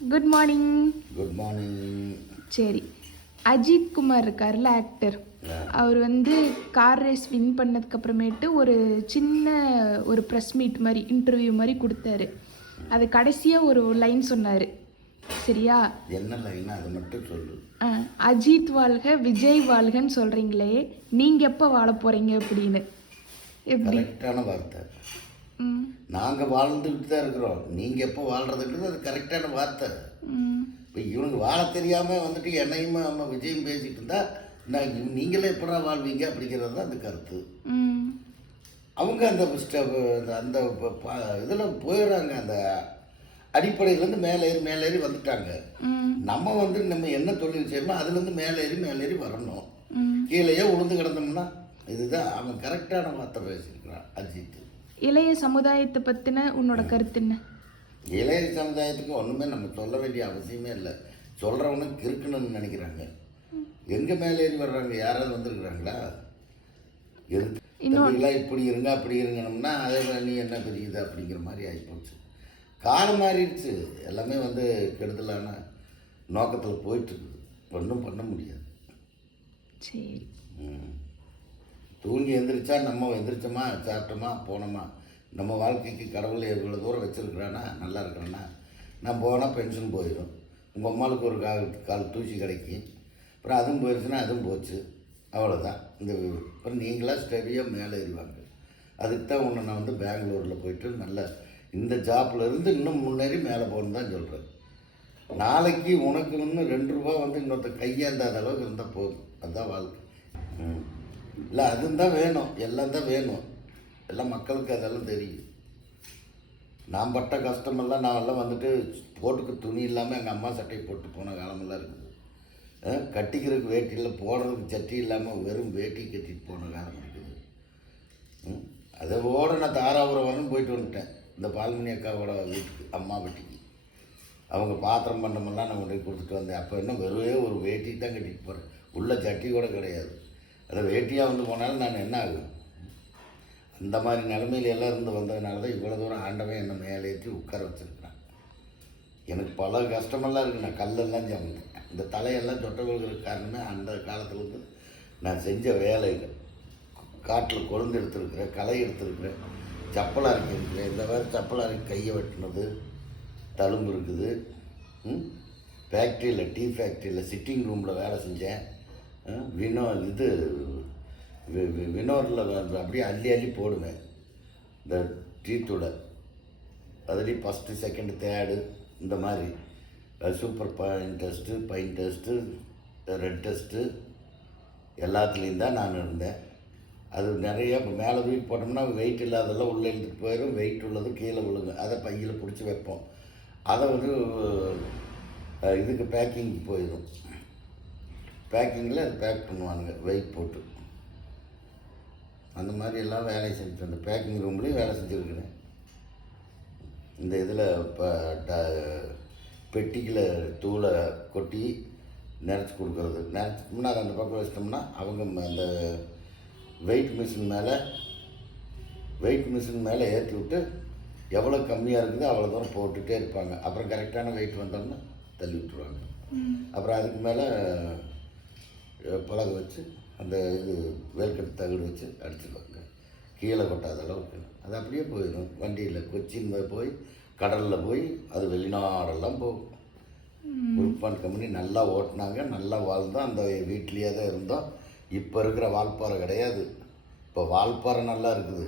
Good morning. Good morning. சரி, அஜித் குமார் இருக்கார்ல, actor. அவர் வந்து கார் ரேஸ் வின் பண்ணதுக்கு அப்புறமேட்டு ஒரு ப்ரெஸ் மீட் மாதிரி இன்டர்வியூ மாதிரி கொடுத்தாரு. அது கடைசியாக ஒரு லைன் சொன்னார். சரியா? என்ன லைன் அது மட்டும் சொல்லு. அஜித் வாழ்க விஜய் வாழ்கன்னு சொல்கிறீங்களே, நீங்கள் எப்போ வாழ போகிறீங்க அப்படின்னு. கரெக்டான வார்த்தை. நாங்கள் வாழ்ந்துக்கிட்டு தான் இருக்கிறோம். நீங்கள் எப்போ வாழ்கிறதுன்றது அது கரெக்டான வார்த்தை. இப்போ இவனுக்கு வாழ தெரியாமல் வந்துட்டு என்னையும் நம்ம விஜயம் பேசிகிட்டு இருந்தா நீங்களே எப்படா வாழ்வீங்க அப்படிங்கிறது தான் அந்த கருத்து. அவங்க அந்த அந்த இதில் போயிடுறாங்க. அந்த அடிப்படையிலேருந்து மேலேறி வந்துட்டாங்க. நம்ம வந்து நம்ம என்ன தொழில் செய்யணுமோ அதுலேருந்து மேலேறி வரணும். கீழேயே உளுந்து கிடந்தோம்னா இதுதான் அவன் கரெக்டான வார்த்தை பேசியிருக்கிறான் அஜித். இளைய சமுதாயத்தை பற்றின உன்னோட கருத்து என்ன? இளைய சமுதாயத்துக்கு ஒன்றுமே நம்ம சொல்ல வேண்டிய அவசியமே இல்லை. சொல்கிறவனுக்கு இருக்கணும்னு நினைக்கிறாங்க. எங்கே மேலேறி வர்றாங்க? யாராவது வந்துருக்குறாங்களா? எதுலாம் இப்படி இருங்க அப்படி இருங்கணும்னா அதே நீ என்ன பெரியுது அப்படிங்கிற மாதிரி ஆகிப்போச்சு. காலம் மாறிடுச்சு. எல்லாமே வந்து கெடுதலான நோக்கத்தில் போயிட்டுருக்குது. ஒன்றும் பண்ண முடியாது. சரி, தூங்கி எந்திரிச்சா நம்ம எந்திரிச்சோமா சாப்பிட்டோமா போனோமா. நம்ம வாழ்க்கைக்கு கடவுள் இவ்வளோ தூரம் வச்சுருக்குறானா, நல்லா இருக்கிறானா. நான் போனால் பென்ஷன் போயிடும். உங்கள் அம்மாவுக்கு ஒரு கால் தூசி கிடைக்கும். அப்புறம் அதுவும் போயிடுச்சுன்னா அதுவும் போச்சு. அவ்வளோதான். அப்புறம் நீங்களாம் ஸ்டடியாக மேலே ஏறிவாங்க. அதுக்கு தான் உன்னை நான் வந்து பெங்களூரில் போயிட்டு நல்ல இந்த ஜாப்லேருந்து இன்னும் முன்னேறி மேலே போகணுன்னு தான் சொல்கிறேன். நாளைக்கு உனக்கு இன்னும் 2 ரூபா வந்து இன்னொருத்த கையாண்டாத அளவுக்கு இருந்தால் போதும். அதுதான் வாழ்க்கை. இல்லை அதுவும் தான் வேணும். எல்லாம் தான் வேணும். எல்லாம் மக்களுக்கு அதெல்லாம் தெரியும். நான் பட்ட கஷ்டமெல்லாம் நான் எல்லாம் வந்துட்டு போட்டுக்கு துணி இல்லாமல் எங்கள் அம்மா சட்டையை போட்டு போன காலமெல்லாம் இருக்குது. கட்டிக்கிறதுக்கு வேட்டியில் போடுறதுக்கு சட்டி இல்லாமல் வெறும் வேட்டி கட்டிட்டு போன காலம் இருக்குது. அதோட நான் தாராபுரம் வரணும் போயிட்டு வந்துட்டேன். இந்த பால்மணி அக்காவோட வீட்டுக்கு, அம்மா வீட்டுக்கு. அவங்க பாத்திரம் பண்ணமெல்லாம் நான் கொண்டு கொடுத்துட்டு வந்தேன். அப்போ என்ன வெறும் ஒரு வேட்டி தான் கட்டிட்டு போகிறேன். உள்ள சட்டி கூட கிடையாது. அதை வேட்டியாக வந்து போனாலும் நான் என்ன ஆகும்? அந்த மாதிரி நிலைமையில எல்லாம் இருந்து வந்ததுனால தான் இவ்வளோ தூரம் ஆண்டவன் என்னை மேலேற்றி உட்கார வச்சுருக்கிறான். எனக்கு பல கஷ்டமெல்லாம் இருக்குது. நான் கல்லெல்லாம் ஜாமந்தேன். இந்த தலையெல்லாம் சொட்டை விழுகிறதுக்கு காரணமே அந்த காலத்தில் வந்து நான் செஞ்ச வேலைகள். காட்டில் கொழுந்து எடுத்துருக்குறேன், களை எடுத்துருக்குறேன், சப்பல் அரைக்கிருக்கிறேன். இந்த மாதிரி சப்பல் அரைக்கி கையை வெட்டினது, தழும்பு இருக்குது. ஃபேக்ட்ரியில் டீ ஃபேக்ட்ரியில் சிட்டிங் ரூமில் வேலை செஞ்சேன். வினோரில் அப்படியே அள்ளி போடுவேன். இந்த டீத்தூட அதுலேயும் ஃபஸ்ட்டு செகண்டு தேர்டு இந்த மாதிரி super fine test red test எல்லாத்துலேயும் தான் நான் இருந்தேன். அது நிறைய இப்போ மேலே தூக்கி போட்டோம்னா வெயிட் இல்லாதெல்லாம் உள்ளே இழுத்துட்டு போயிடும். வெயிட் உள்ளது கீழே விழுங்க. அதை பையில் பிடிச்சி வைப்போம். அதை வந்து இதுக்கு பேக்கிங்க்கு போயிடும். பேக்கிங்கில் அது பேக் பண்ணுவானுங்க வெயிட் போட்டு. அந்த மாதிரி எல்லாம் வேலையை செஞ்சுட்டு அந்த பேக்கிங் ரூம்லேயும் வேலை செஞ்சுருக்கிறேன். இந்த இதில் இப்போ பெட்டிக்கில் தூளை கொட்டி நிறச்சி கொடுக்குறது. நிறச்சோம்னா அதை அந்த பக்கம் வச்சிட்டோம்னா அவங்க அந்த வெயிட் மிஷின் மேலே ஏற்றி விட்டு எவ்வளோ கம்மியாக இருக்குதோ அவ்வளோ தூரம் போட்டுகிட்டே இருப்பாங்க. அப்புறம் கரெக்டான வெயிட் வந்தோம்னா தள்ளி விட்டுருவாங்க. அப்புறம் அதுக்கு மேலே பலகை வச்சு அந்த இது வேல்கட்டு தகடு வச்சு அடிச்சுடுவாங்க. கீழே கொட்டாத அளவுக்கு அது அப்படியே போயிடும். வண்டியில் கொச்சின் போய் கடலில் போய் அது வெளிநாடெல்லாம் போகும். உருப்பான் கம்பெனி நல்லா ஓட்டினாங்க, நல்லா வாழ்ந்தோம். அந்த வீட்லேயே தான் இருந்தோம். இப்போ இருக்கிற வால்பாறை கிடையாது. இப்போ வால்பாறை நல்லா இருக்குது.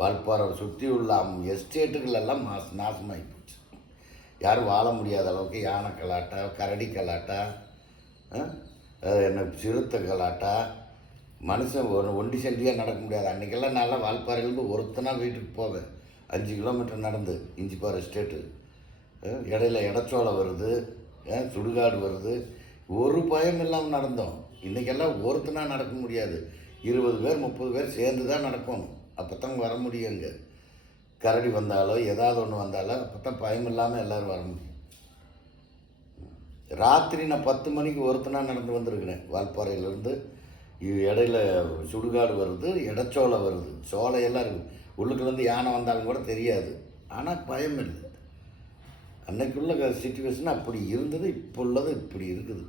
வால்பாறை சுற்றி உள்ள எஸ்டேட்டுகளெல்லாம் நாசமாகி போச்சு. யாரும் வாழ முடியாத அளவுக்கு யானை கலாட்டா, கரடி கலாட்டா, என்ன சிறுத்தை கலாட்டா, மனுஷன் ஒண்டி சண்டியாக நடக்க முடியாது. அன்றைக்கெல்லாம் நல்லா வால்பாறையிலேருந்து ஒருத்தனாக வீட்டுக்கு போவேன். 5 கிலோமீட்டர் நடந்து இஞ்சிப்பாறை எஸ்டேட்டு. இடையில இடச்சோலை வருது, சுடுகாடு வருது. ஒரு பயம் இல்லாமல் நடந்தோம். இன்றைக்கெல்லாம் ஒருத்தனாக நடக்க முடியாது. 20 பேர் 30 பேர் சேர்ந்து தான் நடக்கணும். அப்போ தான் வர முடியும். இங்கே கரடி வந்தாலோ ஏதாவது ஒன்று வந்தாலோ அப்போ தான் பயம் இல்லாமல் எல்லோரும் வர முடியும். ராத்திரி நான் 10 மணிக்கு ஒருத்தனாக நடந்து வந்திருக்கிறேன். வால்பாறையிலேருந்து இடையில சுடுகாடு வருது, இடச்சோலை வருது, சோலையெல்லாம் இருக்குது. உள்ளுக்குலேருந்து யானை வந்தாலும் கூட தெரியாது. ஆனால் பயம் இல்லை. அன்னைக்குள்ள சுச்சுவேஷன் அப்படி இருந்தது, இப்போ உள்ளது இப்படி இருக்குது.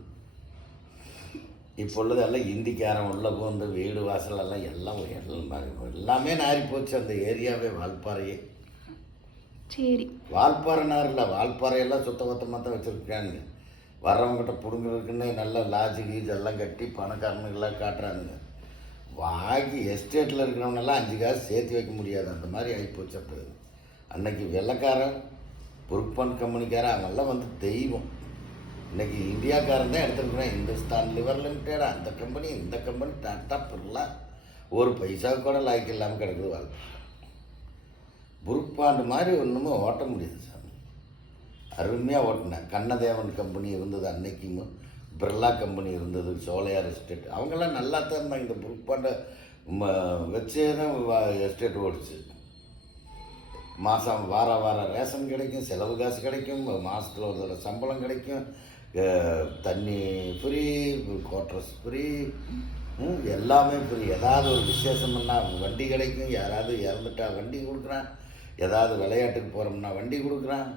இப்போ உள்ளது எல்லாம் இந்திக்காரன் உள்ள போந்து வீடு வாசல் எல்லாம் எல்லாமே நாரி போச்சு. அந்த ஏரியாவே வால்பாறையே. சரி. வால்பாறை நார் இல்லை, வால்பாறையெல்லாம் சுத்தபத்தமாக தான் வச்சுருக்கானுங்க. வர்றவங்ககிட்ட பிடுங்கிறதுக்குன்னு நல்ல லாட்ஜு கீஜ் எல்லாம் கட்டி பணக்காரனுங்கெல்லாம் காட்டுறானுங்க. வாங்கி எஸ்டேட்டில் இருக்கிறவனெல்லாம் 5 காசு சேர்த்து வைக்க முடியாது. அந்த மாதிரி ஆகிப்போச்சு. அப்போ அன்னைக்கு வெள்ளைக்காரன் புருக்பான் கம்பெனிக்காரன் அவங்கெல்லாம் வந்து தெய்வம். இன்றைக்கி இந்தியாக்காரன் தான் எடுத்துருக்குறேன். இந்துஸ்தான் லிவர் லிமிடெட், அந்த கம்பெனி இந்த கம்பெனி டாட்டா பிர்லா, ஒரு பைசாவுக்கு கூட லாய்க்கு இல்லாமல் கிடக்குது வாழ்க்கை. புருக்பாண்டு மாதிரி ஒன்றுமே ஓட்ட முடியுது சாமி. அருமையாக ஓட்டினேன். கண்ணதேவன் கம்பெனி இருந்தது அன்னைக்கும், பிர்லா கம்பெனி இருந்தது, சோலையார் எஸ்டேட், அவங்கெல்லாம் நல்லா தான் இருந்தாங்க. இந்த புருக்பாண்டை வச்சே தான் எஸ்டேட் ஓடிச்சு. மாதம் வார ரேஷன் கிடைக்கும், செலவு காசு கிடைக்கும், மாதத்தில் ஒரு தடவை சம்பளம் கிடைக்கும், தண்ணி ஃப்ரீ, குவார்ட்டர்ஸ் ஃப்ரீ, எல்லாமே ஃப்ரீ. ஏதாவது ஒரு விசேஷம்னா வண்டி கிடைக்கும், யாராவது இறந்துட்டா வண்டி கொடுக்குறான், ஏதாவது விளையாட்டுக்கு போகிறோம்னா வண்டி கொடுக்குறான்,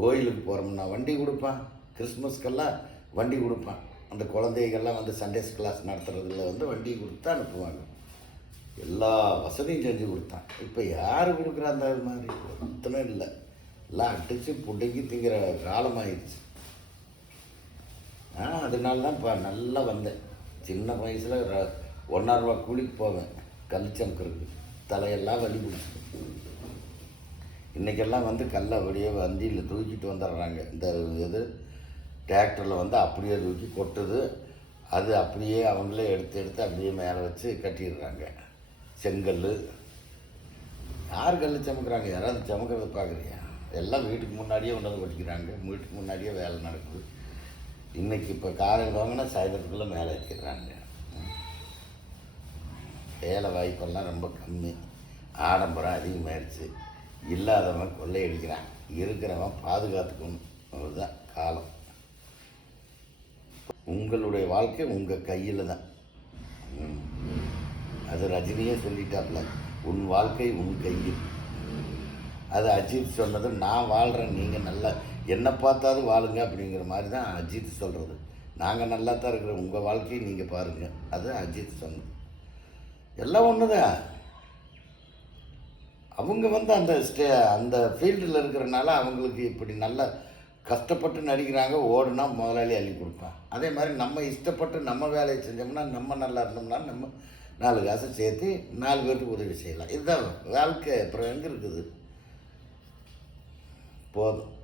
கோயிலுக்கு போகிறோம்னா வண்டி கொடுப்பான், கிறிஸ்மஸ்க்கெல்லாம் வண்டி கொடுப்பான். அந்த குழந்தைகள்லாம் வந்து சண்டேஸ் கிளாஸ் நடத்துறதுல வந்து வண்டி கொடுத்து அனுப்புவாங்க. எல்லா வசதியும் செஞ்சு கொடுத்தான். இப்போ யார் கொடுக்குறா அந்த மாதிரி? ஒருத்தனும் இல்லை. எல்லாம் அடித்து புடைக்கி திங்கிற காலமாயிடுச்சு. அதனால தான் இப்போ நல்லா வந்தேன். சின்ன வயசில் 1.5 ரூபா கூலிக்கு போவேன் கல்ச்சம்கிறதுக்கு. தலையெல்லாம் வலி பிடிச்சி. இன்றைக்கெல்லாம் வந்து கல்லை அப்படியே வண்டியில் தூக்கிட்டு வந்துடுறாங்க. இந்த இது டிராக்டரில் வந்து அப்படியே தூக்கி கொட்டுது. அது அப்படியே அவங்களே எடுத்து அப்படியே மேலே வச்சு கட்டிடுறாங்க. செங்கல் யார் கல் சமைக்கிறாங்க? யாராவது சமைக்கிறத பார்க்குறியா? எல்லாம் வீட்டுக்கு முன்னாடியே கொண்டு வந்து கொட்டிக்கிறாங்க. வீட்டுக்கு முன்னாடியே வேலை நடக்குது. இன்றைக்கி இப்போ காலையில் வாங்கினா சாயந்தரத்துக்குள்ளே மேலே ஏற்றிடுறாங்க. வேலை வாய்ப்பெல்லாம் ரொம்ப கம்மி. ஆடம்பரம் அதிகமாகிடுச்சு. இல்லாதவன் கொள்ளையடிக்கிறான், இருக்கிறவன் பாதுகாத்துக்கணும். அதுதான் காலம். உங்களுடைய வாழ்க்கை உங்கள் கையில் தான். அது ரஜினியே சொல்லிட்டாப்ல, உன் வாழ்க்கை உன் கையில். அது அஜித் சொன்னது. நான் வாழ்கிறேன், நீங்கள் நல்லா என்னை பார்த்தாது வாழுங்க அப்படிங்கிற மாதிரி தான் அஜித் சொல்கிறது. நாங்கள் நல்லா தான் இருக்கிறோம், உங்கள் வாழ்க்கையை நீங்கள் பாருங்கள். அது அஜித் சொன்னது. எல்லாம் ஒன்று தான். அவங்க வந்து அந்த ஃபீல்டில் இருக்கிறனால அவங்களுக்கு இப்படி நல்லா கஷ்டப்பட்டு நடிக்கிறாங்க. ஓடுனா முதலாளி அள்ளி கொடுப்பான். அதே மாதிரி நம்ம இஷ்டப்பட்டு நம்ம வேலையை செஞ்சோம்னா, நம்ம நல்லா இருந்தோம்னா, நம்ம 4 காசை சேர்த்து 4 பேருக்கு உதவி செய்யலாம். இதுதான் வாழ்க்கை. அப்புறம் எங்கே இருக்குது? போதும்.